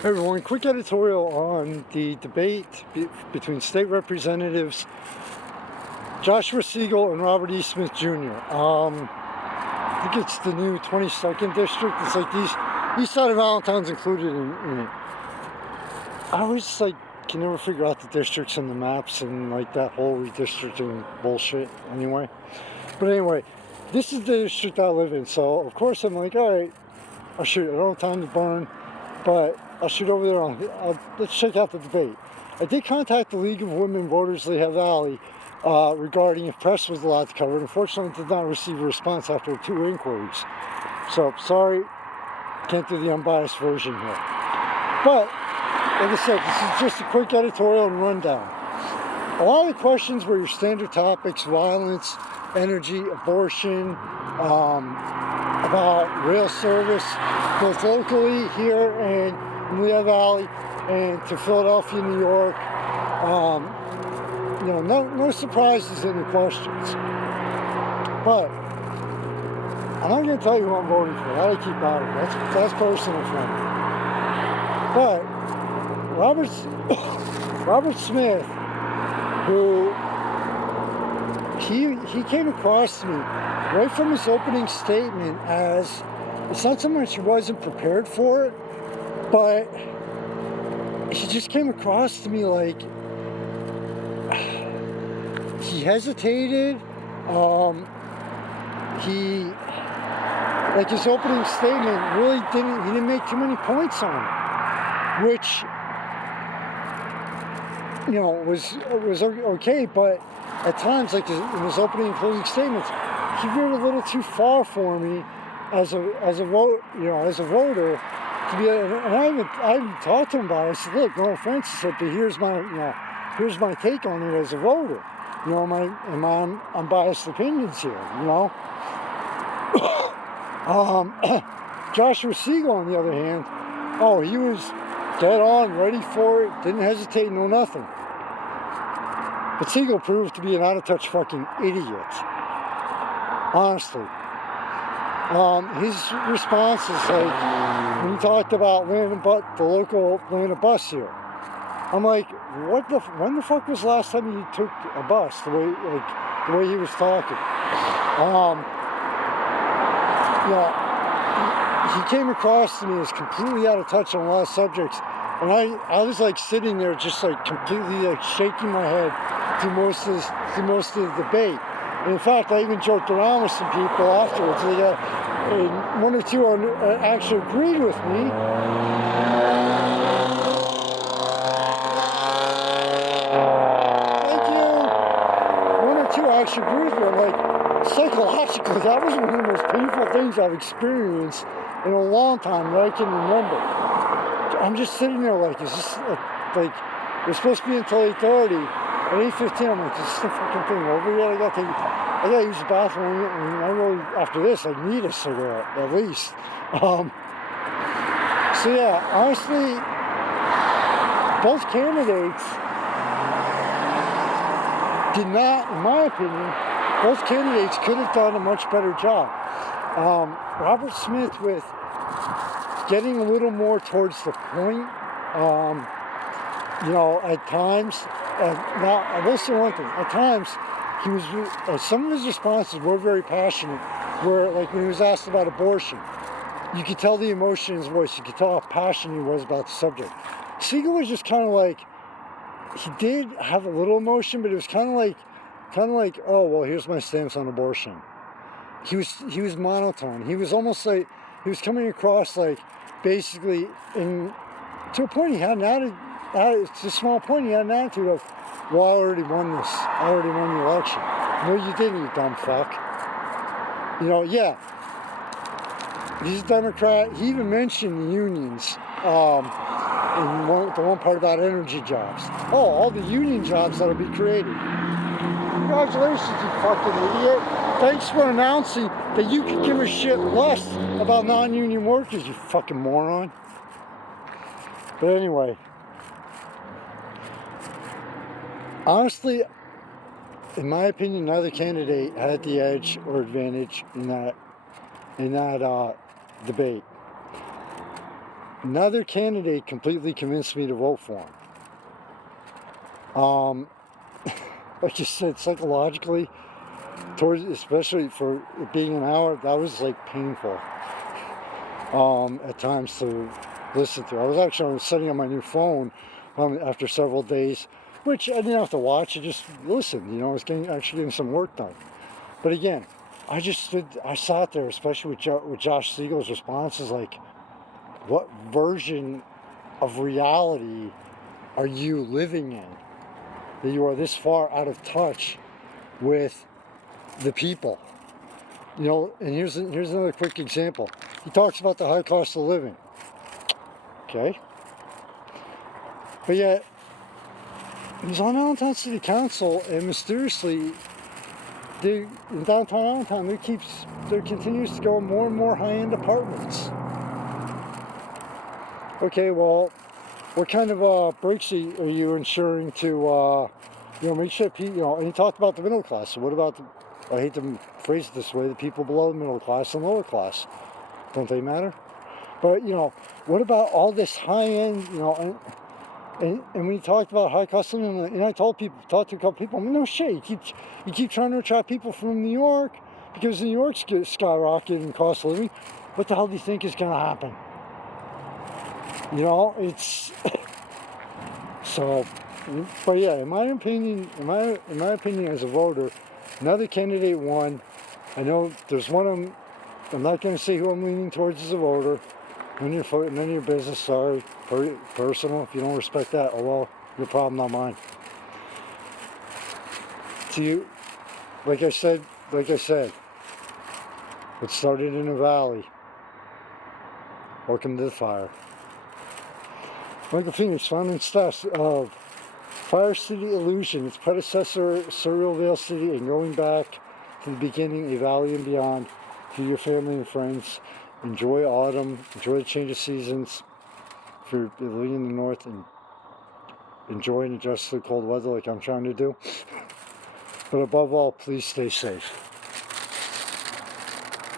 Hey everyone, quick editorial on the debate between state representatives Joshua Siegel and Robert E. Smith Jr. I think it's the new 22nd district. It's like east side of Allentown's included in it. I always can never figure out the districts and the maps and like that whole redistricting bullshit anyway. But anyway, this is the district I live in, so of course I'm like, alright, I'll shoot. I don't have time to burn, but I'll shoot over there. Let's check out the debate. I did contact the League of Women Voters Lehigh Valley regarding if press was allowed to cover it. Unfortunately, did not receive a response after 2 inquiries. So, sorry, can't do the unbiased version here. But, like I said, this is just a quick editorial and rundown. A lot of the questions were your standard topics: violence, energy, abortion, about rail service, both locally here and in Lehigh Valley and to Philadelphia, New York. No surprises in the questions. But I'm not going to tell you who I'm voting for. That'll keep out of it. That's personal for me. But Robert Smith, who he came across to me right from his opening statement as, it's not so much he wasn't prepared for it, but he just came across to me like he hesitated. His opening statement really didn't make too many points on it, which was okay, but at times, like in his opening and closing statements, he veered a little too far for me as a voter to be. And I even talked to him about it. I said, "Look, no offense," I said, "but here's my take on it as a voter. My unbiased opinions here. Joshua Siegel, on the other hand, he was dead on, ready for it, didn't hesitate, no nothing. But Siegel proved to be an out-of-touch fucking idiot. Honestly. His response is like, when he talked about the local Atlanta bus here. I'm like, when the fuck was the last time you took a bus? The way he was talking. He came across to me as completely out of touch on a lot of subjects. And I was sitting there just completely shaking my head through most of the debate. And in fact, I even joked around with some people afterwards. And 1 or 2 actually agreed with me. Thank you. 1 or 2 actually agreed with me. I'm like, psychologically, that was one of the most painful things I've experienced in a long time that I can remember. I'm just sitting there is this we're supposed to be until 8:30. At 8:15, I'm like, is this the fucking thing over yet? I gotta use the bathroom, and I really, after this, I need a cigarette, at least. So yeah, honestly, both candidates did not, in my opinion, both candidates could have done a much better job. Robert Smith with getting a little more towards the point, at times. Now, I will say one thing. At times, he was. Some of his responses were very passionate. Where, when he was asked about abortion, you could tell the emotion in his voice. You could tell how passionate he was about the subject. Siegel was just kind of he did have a little emotion, but it was kind of like, oh well, here's my stance on abortion. He was monotone. He was almost he was coming across basically to a point he had an attitude. To a small point, he had an attitude of, well, I already won this. I already won the election. No, you didn't, you dumb fuck. Yeah. He's a Democrat. He even mentioned the unions in the one part about energy jobs. Oh, all the union jobs that'll be created. Congratulations, you fucking idiot. Thanks for announcing that you could give a shit less about non-union workers, you fucking moron. But anyway. Honestly, in my opinion, neither candidate had the edge or advantage in that debate. Neither candidate completely convinced me to vote for him. Like you said, psychologically, especially for it being an hour, that was like painful at times to listen to. I was actually setting up my new phone after several days, which I didn't have to watch, I just listened, you know, I was actually getting some work done. But again, I sat there, especially with Josh Siegel's responses, like, what version of reality are you living in? That you are this far out of touch with the people. You know, and here's another quick example. He talks about the high cost of living. Okay? But yet, he's on Allentown City Council, and mysteriously, in downtown Allentown, there continues to go more and more high-end apartments. Okay, well, what kind of breaks are you ensuring to, make sure people, and he talked about the middle class. So what about I hate to phrase it this way, the people below the middle class and lower class? Don't they matter? But, what about all this high-end, and when he talked about high cost of living, and I talked to a couple people, I mean, no shit, you keep trying to attract people from New York because New York's skyrocketing in cost of living. What the hell do you think is going to happen? It's so. But yeah, in my opinion, as a voter, another candidate won. I know there's one I'm not going to say who I'm leaning towards as a voter. None of your business. Sorry, personal. If you don't respect that, oh well, your problem, not mine. To you, like I said, it started in a valley. Welcome to the fire. Michael Phoenix, founder and staff of Fire City Illusion, its predecessor, Surrealville City, and going back to the beginning, a valley and beyond, to your family and friends. Enjoy autumn, enjoy the change of seasons. If you're living in the north, and enjoy and adjust to the cold weather like I'm trying to do. But above all, please stay safe.